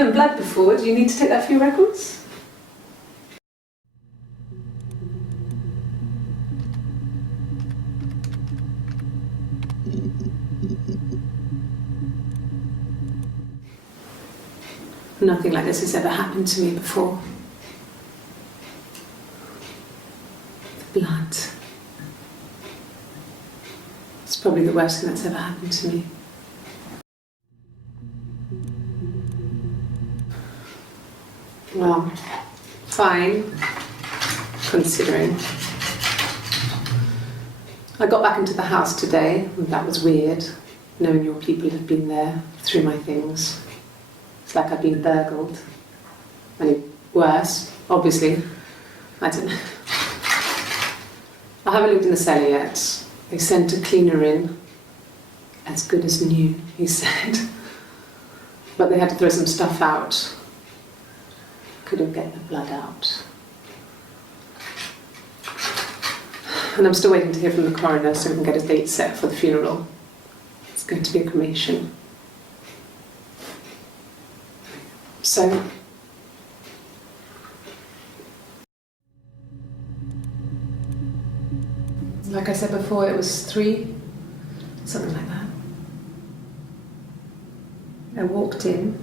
given blood before. Do you need to take that for your records? Nothing like this has ever happened to me before. The blood. It's probably the worst thing that's ever happened to me. Well, fine, considering. I got back into the house today, and that was weird, knowing your people had been there through my things. It's like I've been burgled. I mean, worse, obviously. I don't know. I haven't looked in the cellar yet. They sent a cleaner in. As good as new, he said. But they had to throw some stuff out. Couldn't get the blood out. And I'm still waiting to hear from the coroner so we can get a date set for the funeral. It's going to be a cremation. So, like I said before, it was 3, something like that. I walked in,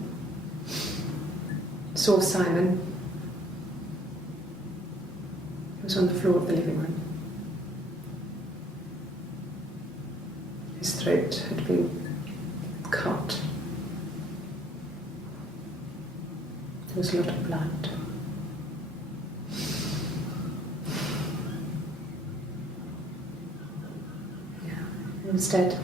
saw Simon. He was on the floor of the living room. His throat had been cut. There was a lot of blood. Yeah, he was dead.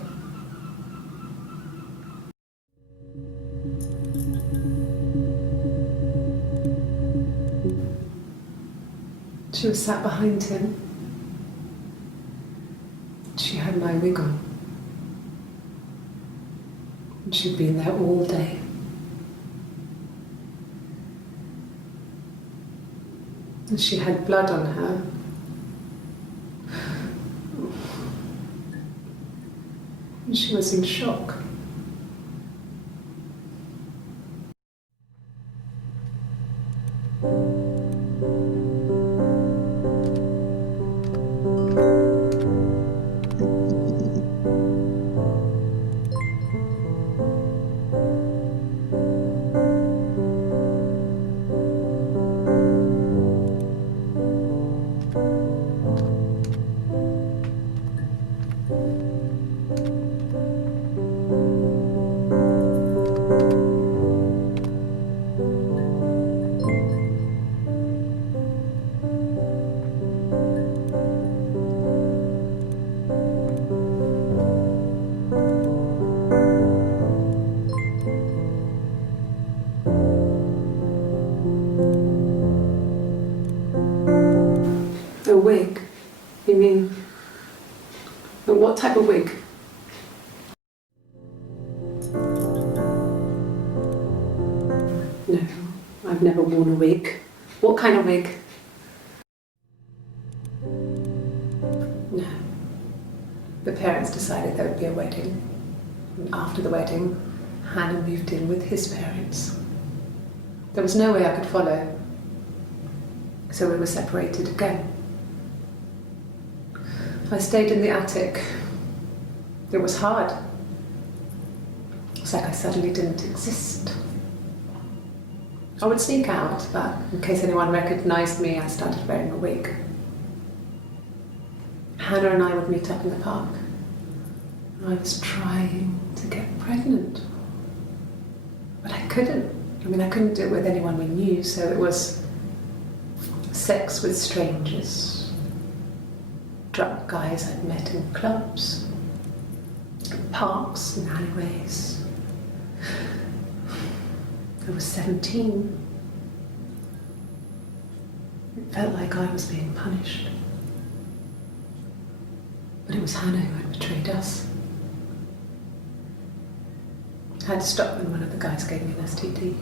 She was sat behind him. She had my wig on. And she'd been there all day. And she had blood on her. And she was in shock. A wig? You mean? And what type of wig? No, I've never worn a wig. What kind of wig? No. The parents decided there would be a wedding. And after the wedding, Hannah moved in with his parents. There was no way I could follow. So we were separated again. I stayed in the attic. It was hard. It's like I suddenly didn't exist. I would sneak out, but in case anyone recognized me, I started wearing a wig. Hannah and I would meet up in the park. I was trying to get pregnant. But I couldn't. I mean, I couldn't do it with anyone we knew, so it was sex with strangers. Drunk guys I'd met in clubs, parks and alleyways. I was 17. It felt like I was being punished. But it was Hannah who had betrayed us. I had to stop when one of the guys gave me an STD.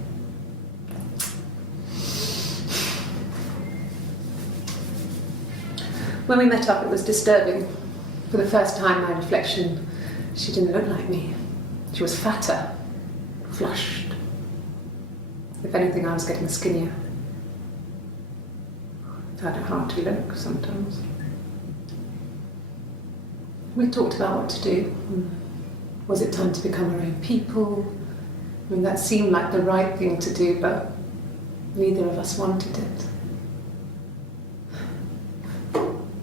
When we met up, it was disturbing. For the first time, my reflection, she didn't look like me. She was fatter, flushed. If anything, I was getting skinnier. I found it hard to look sometimes. We talked about what to do. Was it time to become our own people? I mean, that seemed like the right thing to do, but neither of us wanted it.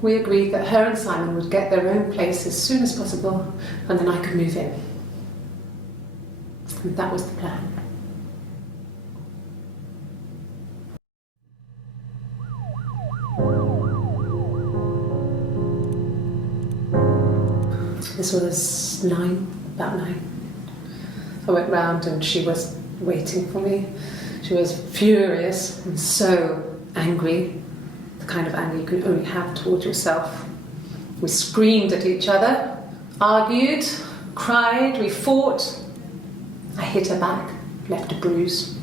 We agreed that her and Simon would get their own place as soon as possible, and then I could move in. And that was the plan. This was about 9. I went round and she was waiting for me. She was furious and so angry, the kind of anger you can only have towards yourself. We screamed at each other, argued, cried, we fought. I hit her back, left a bruise.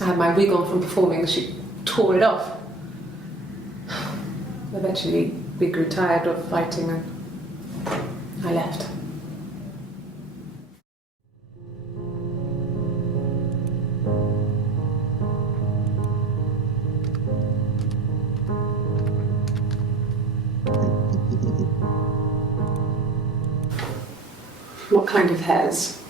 I had my wig on from performing and she tore it off. Eventually we grew tired of fighting and I left. What kind of hairs?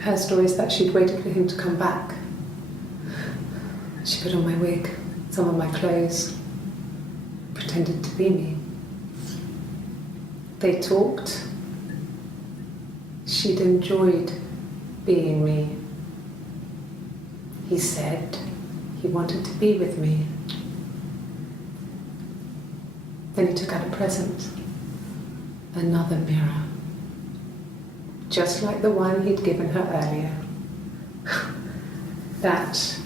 Her story is that she'd waited for him to come back. She put on my wig, some of my clothes, pretended to be me. They talked. She'd enjoyed being me. He said he wanted to be with me. Then he took out a present, another mirror. Just like the one he'd given her earlier. That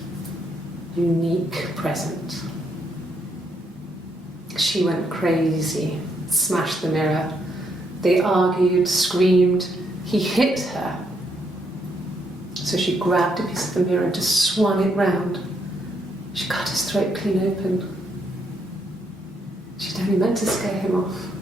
unique present. She went crazy, smashed the mirror. They argued, screamed. He hit her. So she grabbed a piece of the mirror and just swung it round. She cut his throat clean open. She'd only meant to scare him off.